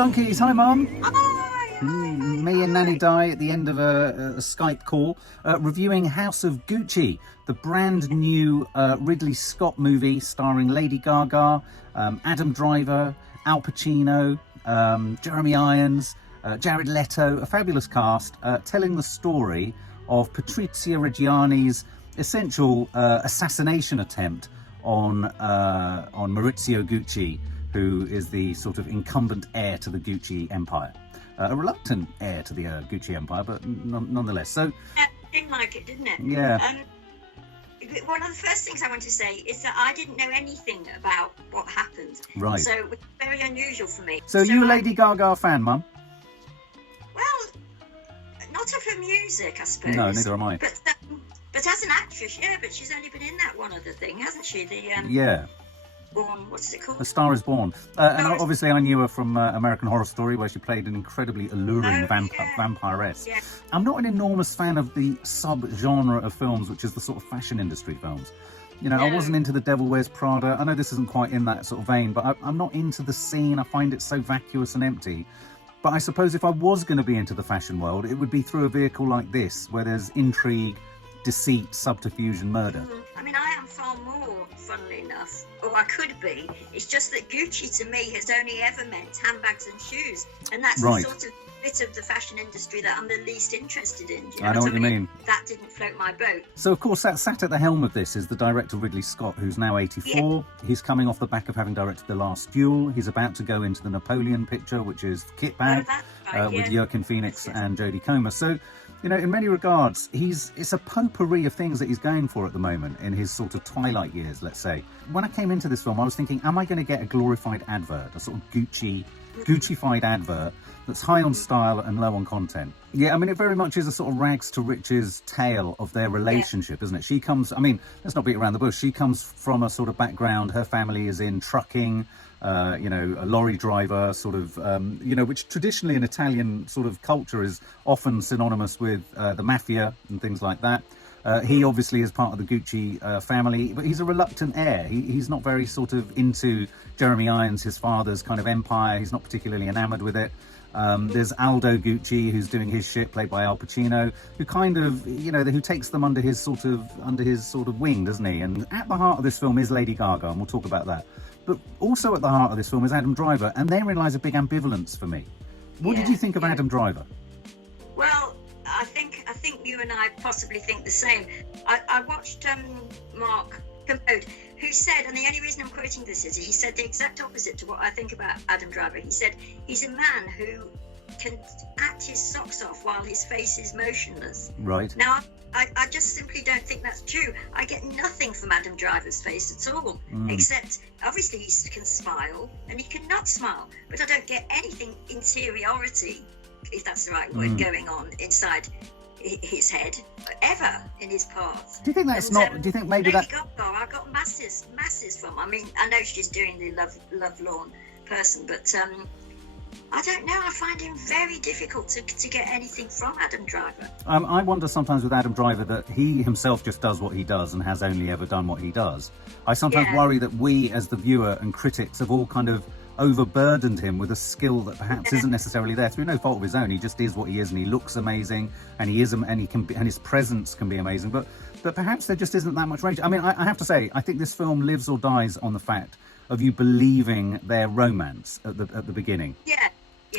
Junkies. Hi, Mum. Hi. Me and Nanny Di at the end of a Skype call, reviewing House of Gucci, the brand new Ridley Scott movie starring Lady Gaga, Adam Driver, Al Pacino, Jeremy Irons, Jared Leto, a fabulous cast, telling the story of Patrizia Reggiani's essential assassination attempt on Maurizio Gucci, who is the sort of incumbent heir to the Gucci empire. A reluctant heir to the Gucci empire, but nonetheless. So, It seemed like it, didn't it? yeah. One of the first things I want to say is that I didn't know anything about what happened. Right. So it was very unusual for me. So you a Lady Gaga fan, Mum? Well, not of her music, I suppose. No, neither am I. But as an actress, yeah, but she's only been in that one other thing, hasn't she? The Yeah. Born, what's it called? A Star is Born. And obviously I knew her from American Horror Story, where she played an incredibly alluring vampiress. Yeah. I'm not an enormous fan of the sub-genre of films, which is the sort of fashion industry films. You know, I wasn't into The Devil Wears Prada. I know this isn't quite in that sort of vein, but I'm not into the scene. I find it so vacuous and empty. But I suppose if I was going to be into the fashion world, it would be through a vehicle like this, where there's intrigue, deceit, subterfuge and murder. I mean, I am far more, funnily enough, or I could be. It's just that Gucci to me has only ever meant handbags and shoes, and that's Right. the sort of bit of the fashion industry that I'm the least interested in. Do you I know what you mean. That didn't float my boat. So, of course, that sat at the helm of this is the director Ridley Scott, who's now 84. Yeah. He's coming off the back of having directed The Last Duel. He's about to go into the Napoleon picture, which is Kit Bag, with Joaquin Phoenix and Jodie Comer. So, you know, in many regards, it's a potpourri of things that he's going for at the moment in his sort of twilight years, let's say. When I came into this film, I was thinking, am I going to get a glorified advert, a sort of Gucci-fied advert that's high on style and low on content? Yeah, I mean, it very much is a sort of rags to riches tale of their relationship, isn't it? She comes, I mean, let's not beat around the bush. She comes from a sort of background. Her family is in trucking, you know, a lorry driver, sort of, you know, which traditionally in Italian sort of culture is often synonymous with the mafia and things like that. He obviously is part of the Gucci family, but he's a reluctant heir. He's not very sort of into Jeremy Irons, his father's kind of empire. He's not particularly enamoured with it. There's Aldo Gucci, who's doing his shit, played by Al Pacino, who kind of, you know, who takes them under his sort of wing, doesn't he? And at the heart of this film is Lady Gaga, and we'll talk about that. But also at the heart of this film is Adam Driver, and therein lies a big ambivalence for me. What did you think of Adam Driver? Well, I think you and I possibly think the same. I watched Mark Commode, who said, and the only reason I'm quoting this is he said the exact opposite to what I think about Adam Driver. He said he's a man who can act his socks off while his face is motionless. Right. Now, I just simply don't think that's true. I get nothing from Adam Driver's face at all, except obviously he can smile and he can not smile, but I don't get anything interiority, if that's the right word, going on inside his head ever in his parts. Do you think that's do you think maybe that? I got masses from. I mean, I know she's doing the lovelorn person, but I don't know. I find him very difficult to get anything from Adam Driver. I wonder sometimes with Adam Driver that he himself just does what he does and has only ever done what he does. I sometimes worry that we, as the viewer and critics, have all kind of overburdened him with a skill that perhaps isn't necessarily there through no fault of his own. He just is what he is, and he looks amazing, and he is, and he can be, and his presence can be amazing. But perhaps there just isn't that much range. I mean, I have to say, I think this film lives or dies on the fact of you believing their romance at the beginning. Yeah.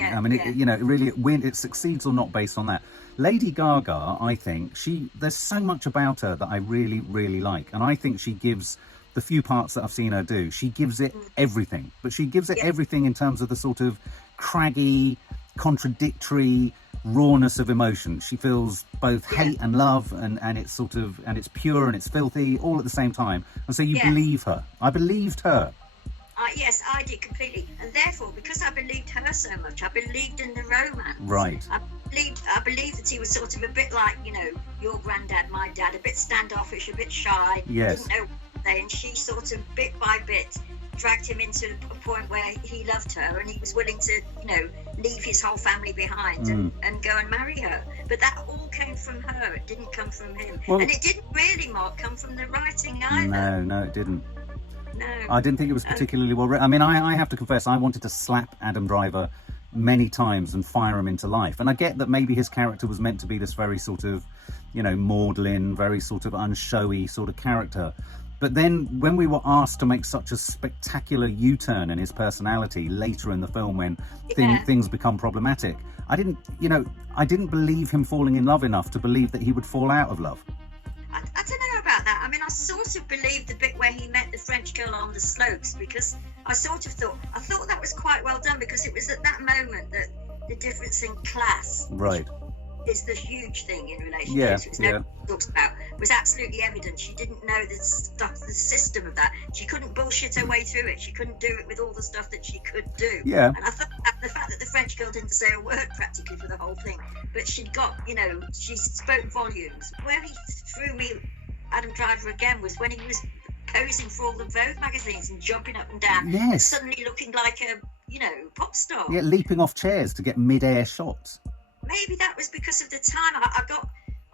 I mean, you know, it succeeds or not based on that. Lady Gaga, I think there's so much about her that I really, really like, and I think she gives. The few parts that I've seen her do, she gives it everything. But she gives it everything in terms of the sort of craggy, contradictory rawness of emotion. She feels both hate and love, and it's sort of, and it's pure and it's filthy all at the same time. And so you believe her. I believed her. Yes, I did completely. And therefore, because I believed her so much, I believed in the romance. Right. I believed that he was sort of a bit like, you know, your granddad, my dad, a bit standoffish, a bit shy. Yes. Didn't know. And she sort of bit by bit dragged him into a point where he loved her and he was willing to, you know, leave his whole family behind and go and marry her. But that all came from her. It didn't come from him. Well, and it didn't really, Mark, come from the writing either. No, it didn't. No. I didn't think it was particularly well written. I mean, I have to confess, I wanted to slap Adam Driver many times and fire him into life. And I get that maybe his character was meant to be this very sort of, you know, maudlin, very sort of unshowy sort of character. But then when we were asked to make such a spectacular U-turn in his personality later in the film, when things become problematic, I didn't believe him falling in love enough to believe that he would fall out of love. I don't know about that. I mean, I sort of believed the bit where he met the French girl on the slopes, because I thought that was quite well done, because it was at that moment that the difference in class, right, is the huge thing in relationships, which nobody talks about, was absolutely evident. She didn't know the system of that. She couldn't bullshit her way through it. She couldn't do it with all the stuff that she could do. Yeah. And I thought the fact that the French girl didn't say a word practically for the whole thing, but she'd got, you know, she spoke volumes. Where he threw me Adam Driver again was when he was posing for all the Vogue magazines and jumping up and down, and suddenly looking like a, you know, pop star. Yeah, leaping off chairs to get mid-air shots. Maybe that was because of the time.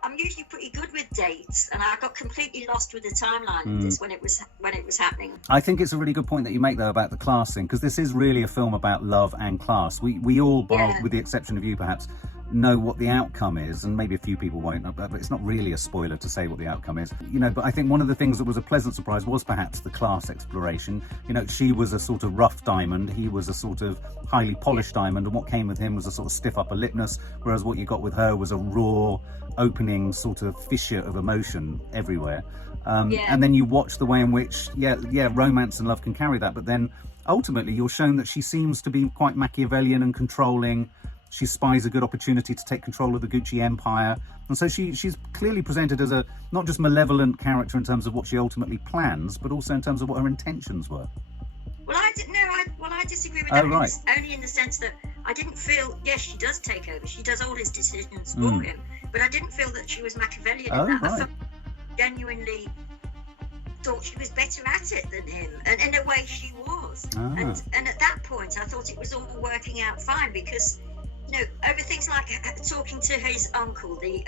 I'm usually pretty good with dates, and I got completely lost with the timeline of this when it was happening. I think it's a really good point that you make, though, about the class thing, because this is really a film about love and class. We all, with the exception of you perhaps, know what the outcome is, and maybe a few people won't, but it's not really a spoiler to say what the outcome is, you know. But I think one of the things that was a pleasant surprise was perhaps the class exploration. You know, she was a sort of rough diamond, he was a sort of highly polished diamond, and what came with him was a sort of stiff upper lipness, whereas what you got with her was a raw opening sort of fissure of emotion everywhere. And then you watch the way in which romance and love can carry that, but then ultimately you're shown that she seems to be quite Machiavellian and controlling. She spies a good opportunity to take control of the Gucci empire, and so she's clearly presented as a not just malevolent character in terms of what she ultimately plans, but also in terms of what her intentions were. Well, I disagree with that. Right. Only in the sense that I didn't feel, yes, she does take over, she does all his decisions for him, but I didn't feel that she was Machiavellian in that. I genuinely thought she was better at it than him, and in a way she was. And at that point I thought it was all working out fine, because, you know, over things like talking to his uncle, the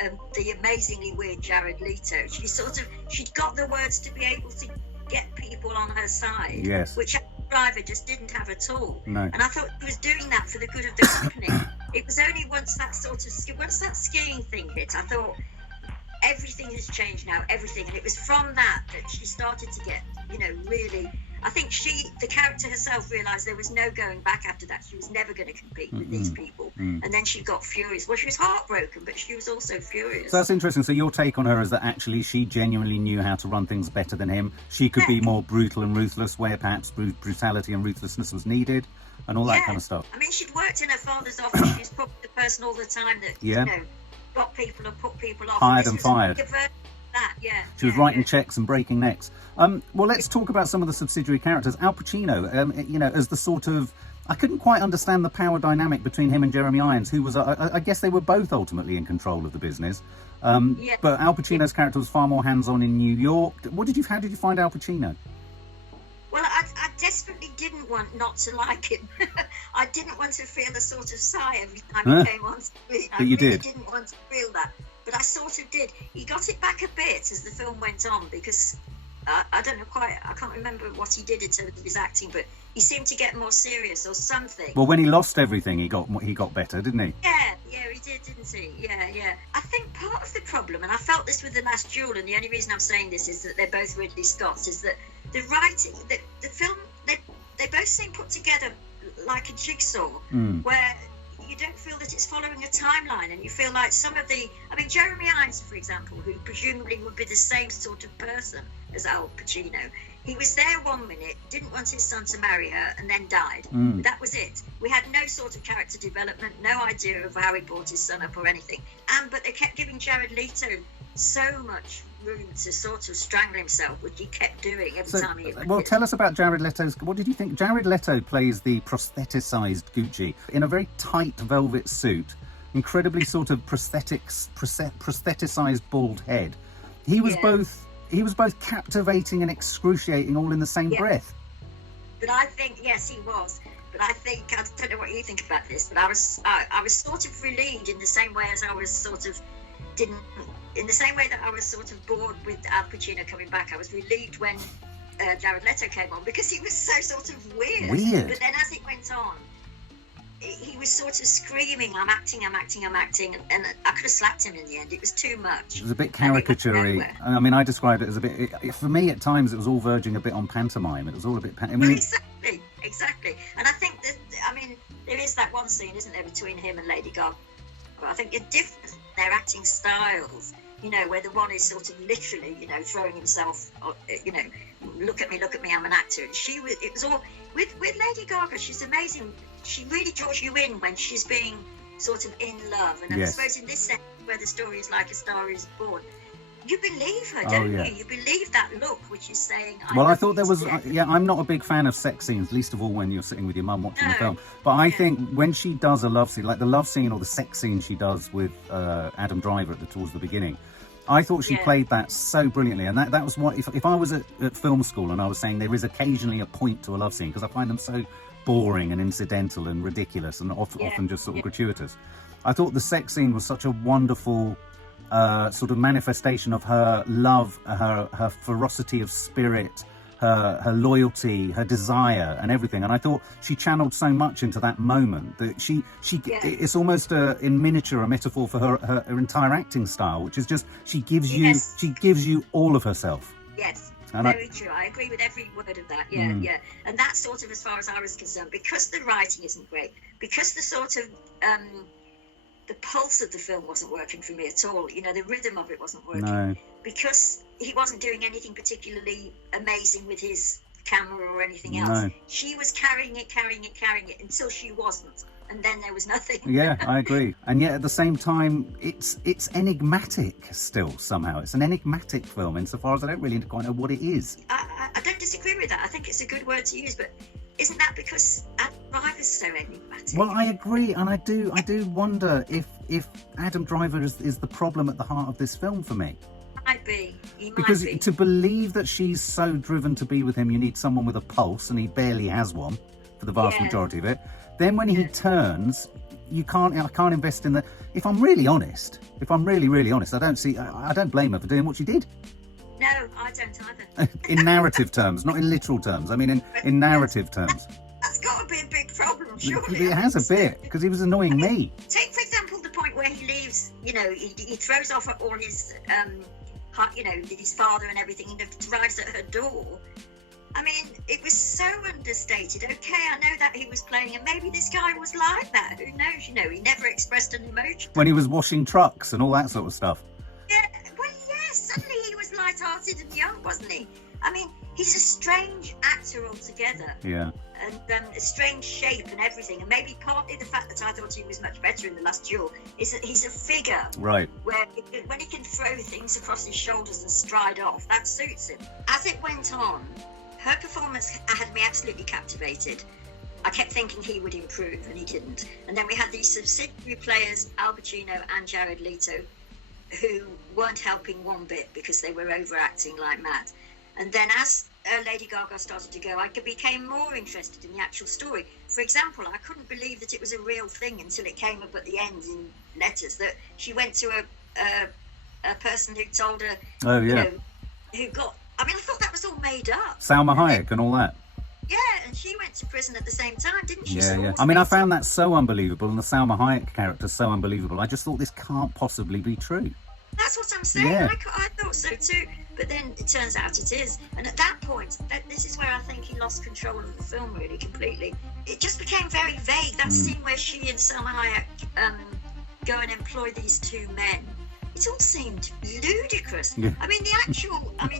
amazingly weird Jared Leto, she'd got the words to be able to get people on her side, which Driver just didn't have at all. No. And I thought he was doing that for the good of the company. It was only once that skiing thing hit, I thought everything has changed now, everything. And it was from that she started to get, you know, really, I think the character herself realised there was no going back after that. She was never going to compete with these people. And then she got furious. Well, she was heartbroken, but she was also furious. So that's interesting. So your take on her is that actually she genuinely knew how to run things better than him. She could be more brutal and ruthless, where perhaps brutality and ruthlessness was needed, and all that kind of stuff. I mean, she'd worked in her father's office. She was probably the person all the time that, you know, got people and put people off. Hired and fired. She was writing checks and breaking necks. Well, let's talk about some of the subsidiary characters. Al Pacino, you know, as the sort of, I couldn't quite understand the power dynamic between him and Jeremy Irons, who was, I guess they were both ultimately in control of the business. But Al Pacino's character was far more hands-on in New York. How did you find Al Pacino? Well, I desperately didn't want not to like him. I didn't want to feel a sort of sigh every time he came on screen. I really didn't want to feel that. But I sort of did. He got it back a bit as the film went on, because I don't know quite, I can't remember what he did in terms of his acting, but he seemed to get more serious or something. Well, when he lost everything, he got better, didn't he? Yeah, he did, didn't he? Yeah. I think part of the problem, and I felt this with The Last Duel, and the only reason I'm saying this is that they're both Ridley Scott's, is that the writing, the film, they both seem put together like a jigsaw, where you don't feel that it's following a timeline, and you feel like Jeremy Irons, for example, who presumably would be the same sort of person as Al Pacino, he was there 1 minute, didn't want his son to marry her, and then died. That was it. We had no sort of character development, no idea of how he brought his son up or anything. But they kept giving Jared Leto so much room to sort of strangle himself, which he kept doing every time he appeared. Well, tell us about Jared Leto's. What did you think? Jared Leto plays the prostheticized Gucci in a very tight velvet suit, incredibly sort of prostheticized bald head. He was both captivating and excruciating all in the same breath. But I think, yes, he was. But I think, I don't know what you think about this, but I was sort of relieved in the same way as I was sort of in the same way that I was sort of bored with Al Pacino coming back. I was relieved when Jared Leto came on, because he was so sort of weird. But then as it went on, he was sort of screaming, I'm acting, and I could have slapped him in the end. It was too much. It was a bit caricature-y. I mean, I described it as a bit, for me at times it was all verging a bit on pantomime. It was all a bit exactly. And I think that, I mean, there is that one scene, isn't there, between him and Lady Gaga. I think the difference in their acting styles, you know, where the one is sort of literally, you know, throwing himself, you know, look at me, I'm an actor. And it was all, with Lady Gaga, she's amazing. She really draws you in when she's being sort of in love. And I suppose in this sense, where the story is like A Star Is Born, you believe her, don't you? You believe that look, which is saying... I thought there was... I'm not a big fan of sex scenes, least of all when you're sitting with your mum watching the film. But I think when she does a love scene, like the love scene or the sex scene she does with Adam Driver towards the beginning, I thought she played that so brilliantly. And that was what... If I was at film school and I was saying there is occasionally a point to a love scene, because I find them so boring and incidental and ridiculous and often just sort of gratuitous. I thought the sex scene was such a wonderful... sort of manifestation of her love, her ferocity of spirit, her loyalty, her desire, and everything. And I thought she channeled so much into that moment that it's almost in miniature a metaphor for her entire acting style, which is just she gives you all of herself. Yes. Very true. I agree with every word of that. Yeah. And that's sort of as far as I was concerned, because the writing isn't great, because the sort of the pulse of the film wasn't working for me at all. You know, the rhythm of it wasn't working. Because he wasn't doing anything particularly amazing with his camera or anything else. She was carrying it until she wasn't. And then there was nothing. Yeah, I agree. And yet at the same time, it's enigmatic still somehow. It's an enigmatic film insofar as I don't really quite know what it is. I don't disagree with that. I think it's a good word to use, but isn't that because Adam Driver's so enigmatic? Well, I agree, and I do wonder if Adam Driver is the problem at the heart of this film for me. He might because be. To believe that she's so driven to be with him, you need someone with a pulse, and he barely has one for the vast majority of it. Then when he turns, I can't invest in the... If I'm really honest, really honest, I don't blame her for doing what she did. No, I don't either. In narrative terms, not in literal terms. I mean, in narrative terms. That's got to be a big problem, surely. It has a bit, because he was annoying me. Take, for example, the point where he leaves, you know, he throws off all his, you know, his father and everything, and arrives at her door. I mean, it was so understated. Okay, I know that he was playing, and maybe this guy was like that. Who knows? You know, he never expressed an emotion. When he was washing trucks and all that sort of stuff. Yeah, well, yes, suddenly he was light-hearted and young, wasn't he? I mean, he's a strange actor altogether. Yeah. And a strange shape and everything. And maybe partly the fact that I thought he was much better in The Last Duel is that he's a figure. Right. Where when he can throw things across his shoulders and stride off, that suits him. As it went on, her performance had me absolutely captivated. I kept thinking he would improve, and he didn't. And then we had these subsidiary players, Al Pacino and Jared Leto, who weren't helping one bit because they were overacting like mad. And then as Lady Gaga started to go, I became more interested in the actual story. For example, I couldn't believe that it was a real thing until it came up at the end in letters that she went to a person who told her, you know, who got... I mean, I thought that was all made up. Salma Hayek and all that. Yeah, and she went to prison at the same time, didn't she? Yeah. I mean, I found that so unbelievable, and the Salma Hayek character so unbelievable. I just thought this can't possibly be true. That's what I'm saying. Yeah. I thought so too. But then it turns out it is. And at that point, this is where I think he lost control of the film really completely. It just became very vague. That scene where she and Salma Hayek go and employ these two men. It all seemed ludicrous. Yeah. I mean,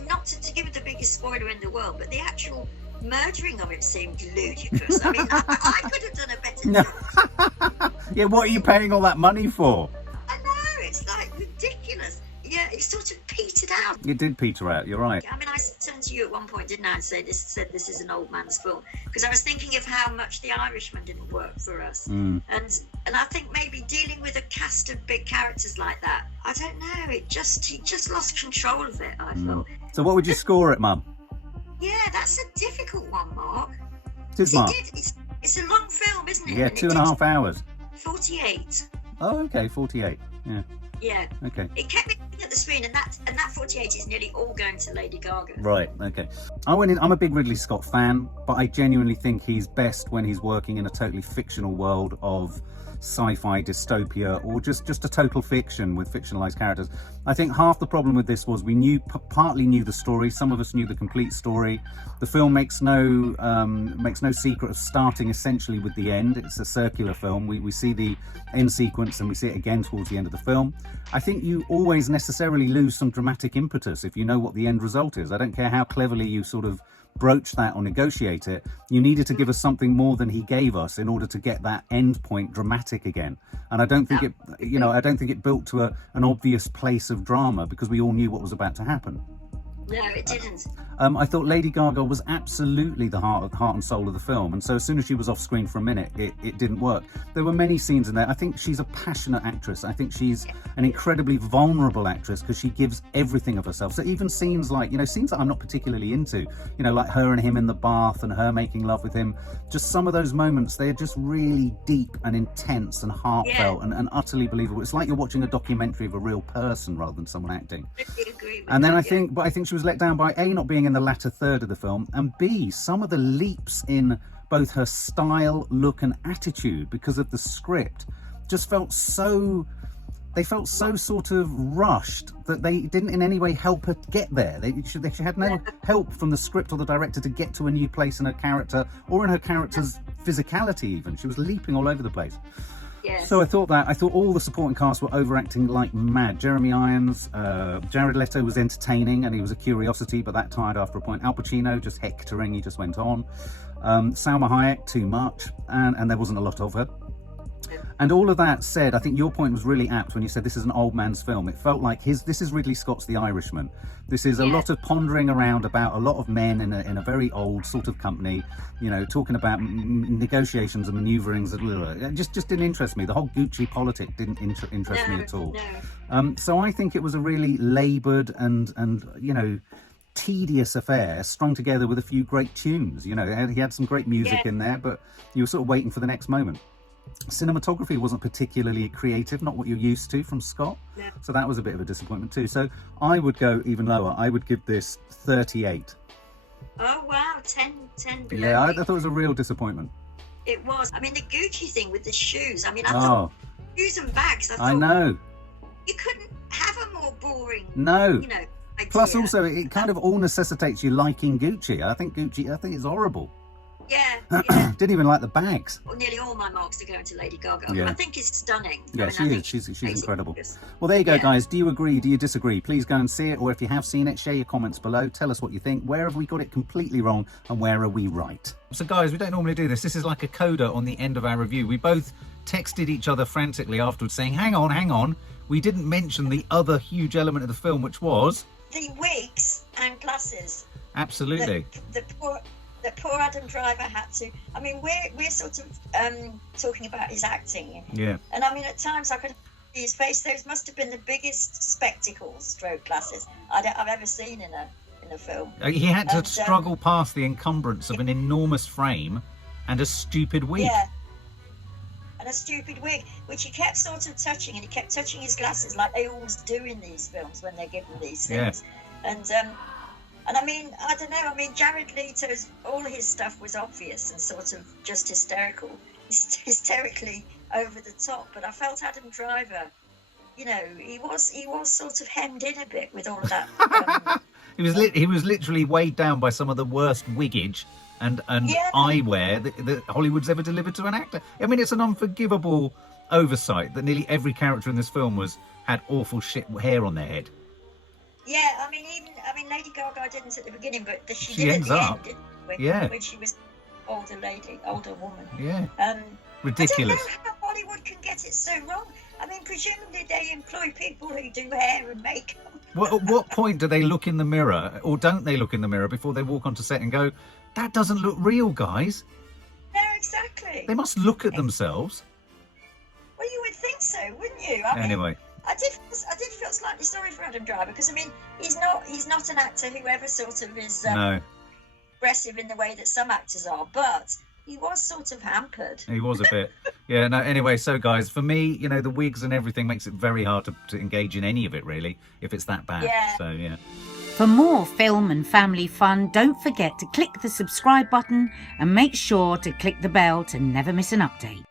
not to give it the biggest spoiler in the world, but the actual murdering of it seemed ludicrous. I mean, I could have done a better job. Yeah, what are you paying all that money for? I know, it's like ridiculous. Yeah, it sort of petered out. It did peter out, you're right. I mean, I turned to you at one point, didn't I, and said this is an old man's film, because I was thinking of how much The Irishman didn't work for us. And I think maybe dealing with a cast of big characters like that, I don't know, he just lost control of it, I felt. So what would you score it, Mum? Yeah, that's a difficult one, Mark. It is, Mark. It's a long film, isn't it? Yeah, 2.5 hours. 48. Oh, okay, 48. Yeah. Yeah. Okay. It kept me looking at the screen, and that 48 is nearly all going to Lady Gaga. Right. Okay. I'm a big Ridley Scott fan, but I genuinely think he's best when he's working in a totally fictional world of sci-fi dystopia, or just a total fiction with fictionalized characters. I think half the problem with this was we partly knew the story. Some of us knew the complete story. The film makes no secret of starting essentially with the end. It's a circular film. We see the end sequence and we see it again towards the end of the film. I think you always necessarily lose some dramatic impetus if you know what the end result is. I don't care how cleverly you sort of broach that or negotiate it. You needed to give us something more than he gave us in order to get that end point dramatic again. And I don't think it built to an obvious place of drama, because we all knew what was about to happen. No, it didn't. I thought Lady Gaga was absolutely the heart and soul of the film, and so as soon as she was off screen for a minute, it didn't work. There were many scenes in there. I think she's a passionate actress. I think she's an incredibly vulnerable actress, because she gives everything of herself. So even scenes like, scenes that I'm not particularly into, like her and him in the bath and her making love with him, just some of those moments, they're just really deep and intense and heartfelt and utterly believable. It's like you're watching a documentary of a real person rather than someone acting. I agree with and then that, I think she was let down by A, not being in the latter third of the film, and B, some of the leaps in both her style, look and attitude because of the script just felt so sort of rushed that they didn't in any way help her get there. She had no help from the script or the director to get to a new place in her character, or in her character's physicality even. She was leaping all over the place. Yeah. So I thought all the supporting cast were overacting like mad. Jeremy Irons, Jared Leto was entertaining and he was a curiosity, but that tired after a point. Al Pacino just hectoring, he just went on. Salma Hayek, too much, and there wasn't a lot of her. And all of that said, I think your point was really apt when you said this is an old man's film. It felt like this is Ridley Scott's The Irishman. This is a lot of pondering around about a lot of men in a very old sort of company, talking about negotiations and maneuverings. It just didn't interest me. The whole Gucci politic didn't interest me at all. No. So I think it was a really laboured and tedious affair, strung together with a few great tunes. He had some great music in there, but you were sort of waiting for the next moment. Cinematography wasn't particularly creative, not what you're used to from Scott. No. So that was a bit of a disappointment too. So I would go even lower. I would give this 38. Oh wow, 10 below. Yeah, I thought it was a real disappointment. It was. I mean, the Gucci thing with the shoes. I mean, I thought shoes and bags. I know. You couldn't have a more boring. No. Idea. Plus, also, it kind of all necessitates you liking Gucci. I think it's horrible. Yeah. Didn't even like the bags. Well, nearly all my marks are going to Lady Gaga. Yeah. I think it's stunning. Yeah, I mean, she is. She's incredible. Gorgeous. Well, there you go, guys. Do you agree? Do you disagree? Please go and see it, or if you have seen it, share your comments below. Tell us what you think. Where have we got it completely wrong, and where are we right? So, guys, we don't normally do this. This is like a coda on the end of our review. We both texted each other frantically afterwards saying, hang on. We didn't mention the other huge element of the film, which was... the wigs and glasses. Absolutely. The poor Adam Driver had to. I mean, we're sort of talking about his acting. Yeah. And I mean, at times I could see his face. Those must have been the biggest spectacles, stroke glasses I've ever seen in a film. He had to struggle past the encumbrance of an enormous frame and a stupid wig. Yeah. And a stupid wig, which he kept sort of touching, and he kept touching his glasses like they always do in these films when they're given these things. Yeah. And I mean, I don't know. I mean, Jared Leto's, all his stuff was obvious and sort of just hysterically over the top. But I felt Adam Driver, he was sort of hemmed in a bit with all of that. He was literally weighed down by some of the worst wiggage and eyewear that Hollywood's ever delivered to an actor. I mean, it's an unforgivable oversight that nearly every character in this film had awful shit hair on their head. Yeah, I mean, Lady Gaga didn't at the beginning, but she did ends at the up. end, didn't she? When she was older woman. Yeah. I Ridiculous. don't know how Hollywood can get it so wrong. I mean, presumably they employ people who do hair and makeup. At what point do they look in the mirror, or don't they look in the mirror before they walk onto set and go, that doesn't look real, guys? No, exactly. They must look at themselves. Well, you would think so, wouldn't you? Anyway. I did feel slightly sorry for Adam Driver, because I mean, he's not an actor who ever sort of is aggressive in the way that some actors are, but he was sort of hampered. He was a bit. Yeah, no, anyway, so guys, for me, you know, the wigs and everything makes it very hard to engage in any of it, really, if it's that bad. Yeah. So, yeah. For more film and family fun, don't forget to click the subscribe button and make sure to click the bell to never miss an update.